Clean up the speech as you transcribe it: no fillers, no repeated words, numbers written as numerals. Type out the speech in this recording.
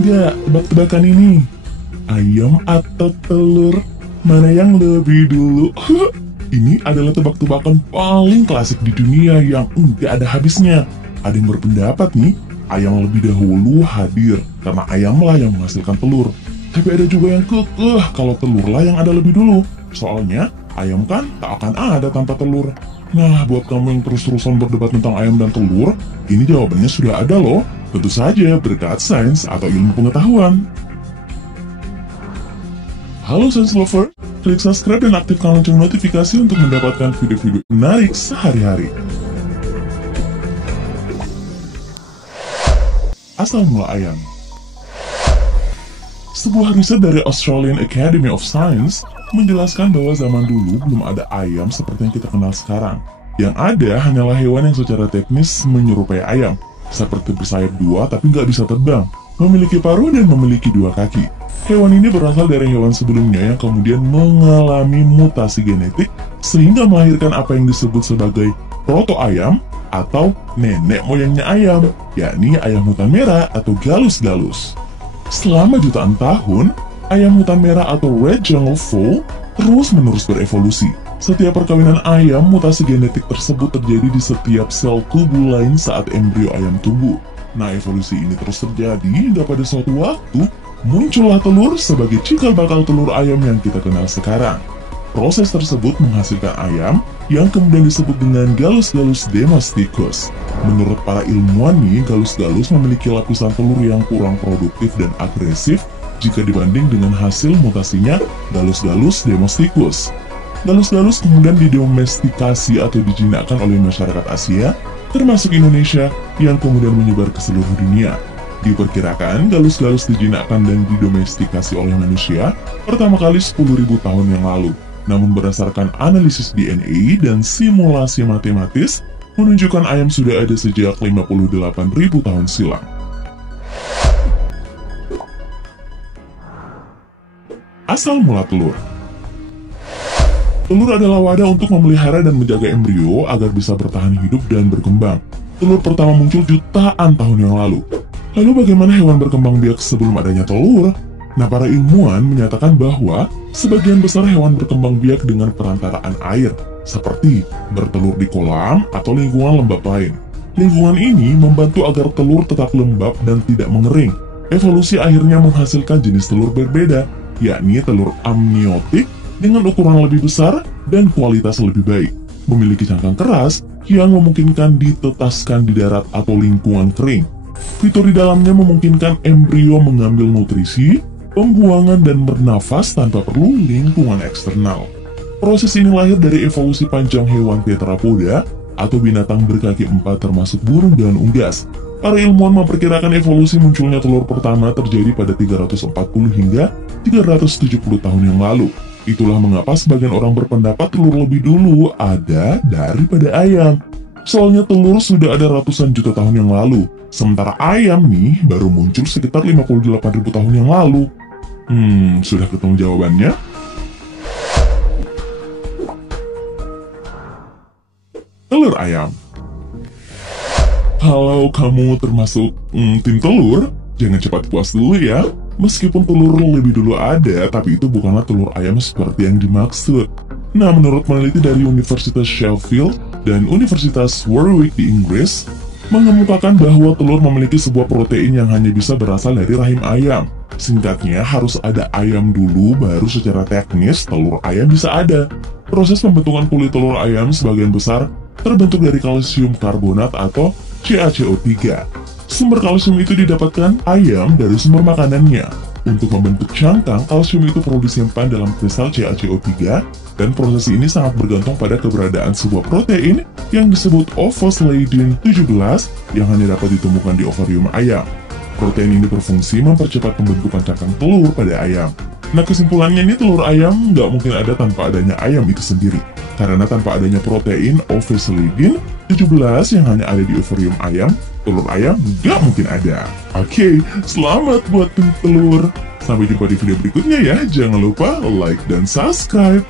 nggak tebak-tebakan ini? Ayam atau telur? Mana yang lebih dulu? Ini adalah tebak-tebakan paling klasik di dunia yang nggak ada habisnya. Ada yang berpendapat nih, ayam lebih dahulu hadir karena ayamlah yang menghasilkan telur. Tapi ada juga yang kekeh kalau telurlah yang ada lebih dulu. Soalnya, ayam kan tak akan ada tanpa telur. Nah, buat kamu yang terus-terusan berdebat tentang ayam dan telur, ini jawabannya sudah ada loh. Tentu saja berkat sains atau ilmu pengetahuan. Halo Science Lover, klik subscribe dan aktifkan lonceng notifikasi untuk mendapatkan video-video menarik sehari-hari. Asal mula ayam. Sebuah riset dari Australian Academy of Science menjelaskan bahwa zaman dulu belum ada ayam seperti yang kita kenal sekarang. Yang ada hanyalah hewan yang secara teknis menyerupai ayam, seperti bersayap dua tapi nggak bisa terbang, memiliki paruh dan memiliki dua kaki. Hewan ini berasal dari hewan sebelumnya yang kemudian mengalami mutasi genetik sehingga melahirkan apa yang disebut sebagai proto-ayam atau nenek moyangnya ayam, yakni ayam hutan merah atau galus-galus. Selama jutaan tahun, ayam hutan merah atau red jungle fowl terus-menerus berevolusi. Setiap perkawinan ayam, mutasi genetik tersebut terjadi di setiap sel tubuh lain saat embrio ayam tumbuh. Nah, evolusi ini terus terjadi hingga pada suatu waktu muncullah telur sebagai cikal bakal telur ayam yang kita kenal sekarang. Proses tersebut menghasilkan ayam yang kemudian disebut dengan Gallus-Gallus domesticus. Menurut para ilmuwan nih, Gallus-Gallus memiliki lapisan telur yang kurang produktif dan agresif jika dibanding dengan hasil mutasinya Gallus-Gallus domesticus. Gallus-Gallus kemudian didomestikasi atau dijinakkan oleh masyarakat Asia, termasuk Indonesia, yang kemudian menyebar ke seluruh dunia. Diperkirakan Gallus-Gallus dijinakkan dan didomestikasi oleh manusia pertama kali 10.000 tahun yang lalu. Namun berdasarkan analisis DNA dan simulasi matematis, menunjukkan ayam sudah ada sejak 58.000 tahun silam. Asal mula telur. Telur adalah wadah untuk memelihara dan menjaga embrio agar bisa bertahan hidup dan berkembang. Telur pertama muncul jutaan tahun yang lalu. Lalu bagaimana hewan berkembang biak sebelum adanya telur? Nah, para ilmuwan menyatakan bahwa sebagian besar hewan berkembang biak dengan perantaraan air, seperti bertelur di kolam atau lingkungan lembab lain. Lingkungan ini membantu agar telur tetap lembab dan tidak mengering. Evolusi akhirnya menghasilkan jenis telur berbeda, yakni telur amniotik dengan ukuran lebih besar dan kualitas lebih baik, memiliki cangkang keras yang memungkinkan ditetaskan di darat atau lingkungan kering. Fitur di dalamnya memungkinkan embrio mengambil nutrisi, pembuangan, dan bernafas tanpa perlu lingkungan eksternal. Proses ini lahir dari evolusi panjang hewan tetrapoda atau binatang berkaki empat termasuk burung dan unggas. Para ilmuwan memperkirakan evolusi munculnya telur pertama terjadi pada 340 hingga 370 tahun yang lalu. Itulah mengapa sebagian orang berpendapat telur lebih dulu ada daripada ayam. Soalnya telur sudah ada ratusan juta tahun yang lalu, sementara ayam nih baru muncul sekitar 58.000 tahun yang lalu. Sudah ketemu jawabannya? Telur ayam. Kalau kamu termasuk tim telur, jangan cepat puas dulu ya. Meskipun telur lebih dulu ada, tapi itu bukanlah telur ayam seperti yang dimaksud. Nah, menurut peneliti dari Universitas Sheffield dan Universitas Warwick di Inggris, mengemukakan bahwa telur memiliki sebuah protein yang hanya bisa berasal dari rahim ayam. Singkatnya, harus ada ayam dulu, baru secara teknis telur ayam bisa ada. Proses pembentukan kulit telur ayam sebagian besar terbentuk dari kalsium karbonat atau CaCO3. Sumber kalsium itu didapatkan ayam dari sumber makanannya. Untuk membentuk cangkang, kalsium itu perlu disimpan dalam kristal CaCO3, dan proses ini sangat bergantung pada keberadaan sebuah protein yang disebut ovosleidin 17 yang hanya dapat ditemukan di ovarium ayam. Protein ini berfungsi mempercepat pembentukan cangkang telur pada ayam. Nah, kesimpulannya ini telur ayam nggak mungkin ada tanpa adanya ayam itu sendiri. Karena tanpa adanya protein ovosleidin 17 yang hanya ada di ovarium ayam, telur ayam nggak mungkin ada. Oke, selamat buat tim telur. Sampai jumpa di video berikutnya ya. Jangan lupa like dan subscribe.